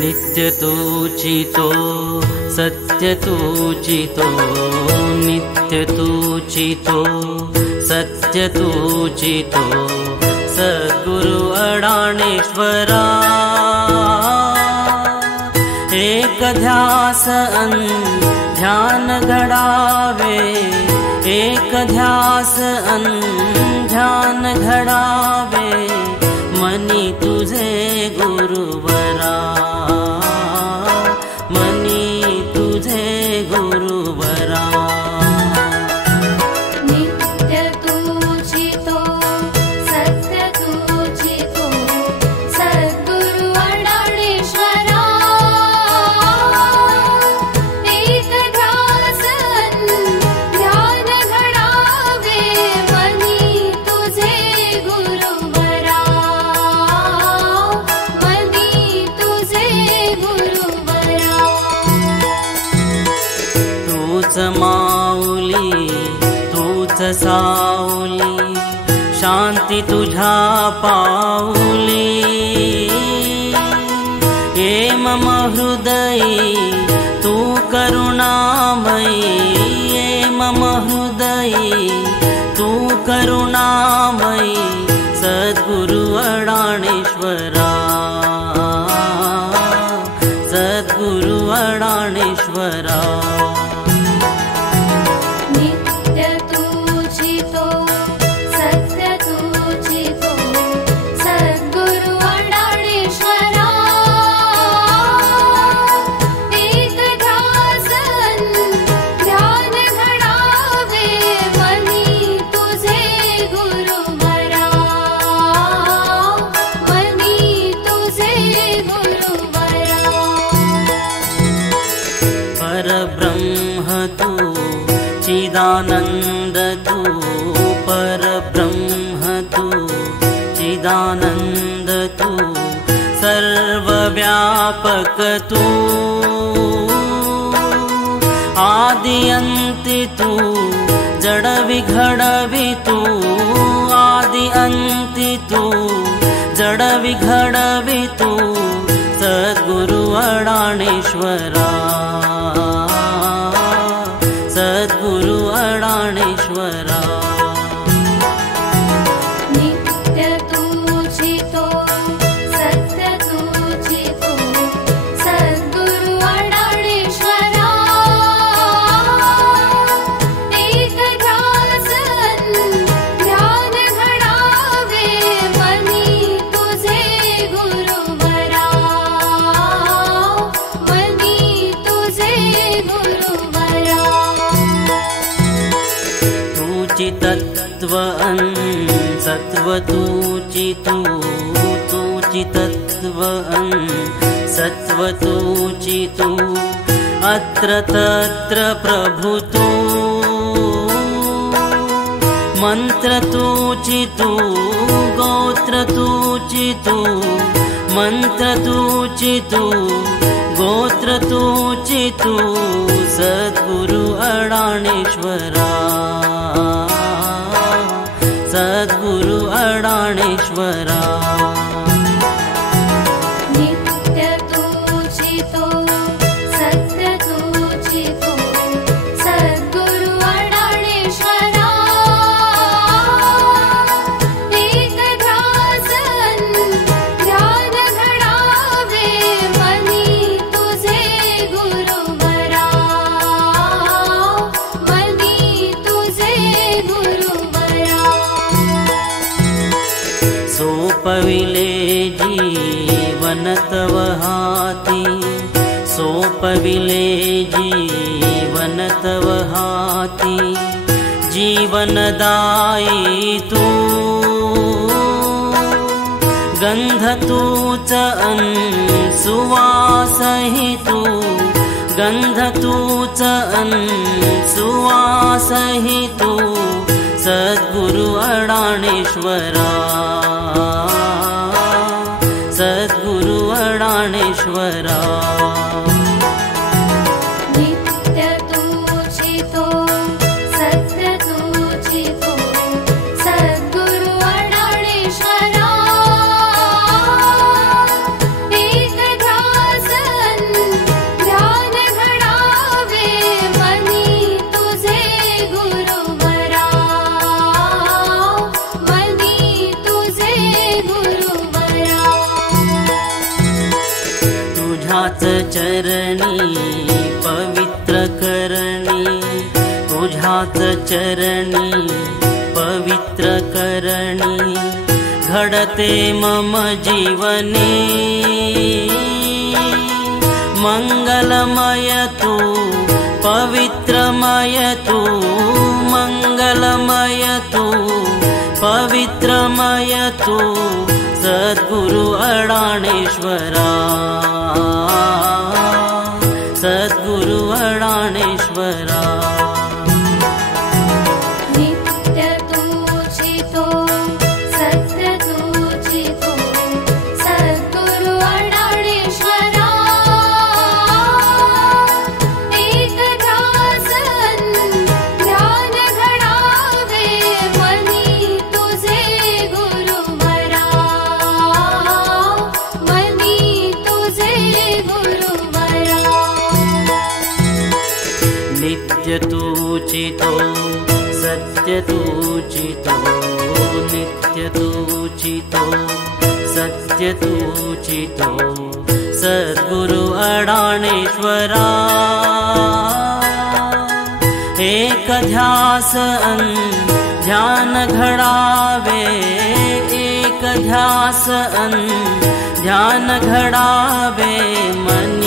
नित्य तूचितो सत्य तूचितो नित्य तूचितो सत्य तूचितो सद्गुरु अडाणेश्वरा एक ध्यास ध्यान घडावे एक ध्यास ध्यान घडावे मनी तुझे गुरुवरा मनी तुझे गुरुवरा नित्य तूचितो सत्य तूचितो सद्गुरु अडाणेश्वरा एक ध्यास ध्यान घडावे मनी तुझे गुरुवरा मनी तुझे गुरुवरा तूच माऊली तूच सावली शांती तुझा पाऊली ये मम हृदयी तू करुणामयी ये मम हृदयी तू करुणामयी सद्गुरु अडाणेश्वरा सद्गुरु अडाणेश्वरा नित्य तूचितो सत्य तूचितो सद्गुरु अडाणेश्वरा एक ध्यास ध्यान घडावे मनी तुझे गुरुवरा मनी तुझे गुरुवरा परब्रह्म तू चिदानंद तू परब्रह्म तू चिदानंद तू सर्वव्यापक तू आदि अंति तू जड़ विघड़वी तू आदि अंति तू जड़ विघड़वी तू सद्गुरु अडाणेश्वरा सद्गुरु अडाणेश्वरा नित्य तूचितो सत्य तूचितो सद्गुरु अडाणेश्वरा एक ध्यास ध्यान घडावे मनी तुझे गुरुवरा मनी तुझे गुरुवरा तूची तत्व सत्व तूची तूची तत्व सत्व तूची तू अत्र तत्र प्रभु तू मंत्र तूची तू गोत्र तूची तू मंत्र तूची तू गोत्र तूची तू सद्गुरु अडाणेश्वरा सद्गुरु अडाणेश्वरा नित्य तूचितो सत्य तूचितो सद्गुरु अडाणेश्वरा एक ध्यास ध्यान घडावे मनी तुझे गुरुवरा मनी तुझे गुरुवरा सोपविले जीवन तव हाती सोपविले जीवन तव हाती जीवनदायी तू गंध तूच सुवासहि तू गंध तूच अन सुवास ही तू सद्गुरु अडाणेश्वरा सद्गुरु अडाणेश्वरा नित्य तूचितो सत्य तूचितो सद्गुरु अडाणेश्वरा एक ध्यासन ध्यान घडावे मनी तुझे गुरुवरा मनी तुझे गुरुवरा तुझ्याच चरणी पवित्र करणी तुझ्याच चरणी पवित्र करणी घडते मम जीवने मंगलमय तू पवित्रमय तू मंगलमय तू पवित्रमय तू सद्गुरु अडाणेश्वरा सद्गुरु अडाणेश्वरा नित्य तूचितो सत्य तूचितो सद्गुरु अडाणेश्वरा एक ध्यासन ध्यान घडावे मनी तुझे गुरुवरा मनी तुझे गुरुवरा नित्य तूचितो सत्य तूचितो नित्य तूचितो सत्य तूचितो सद्गुरु अडाणेश्वरा एक ध्यास अन ध्यान घडावे एक ध्यास अन ध्यान घडावे मन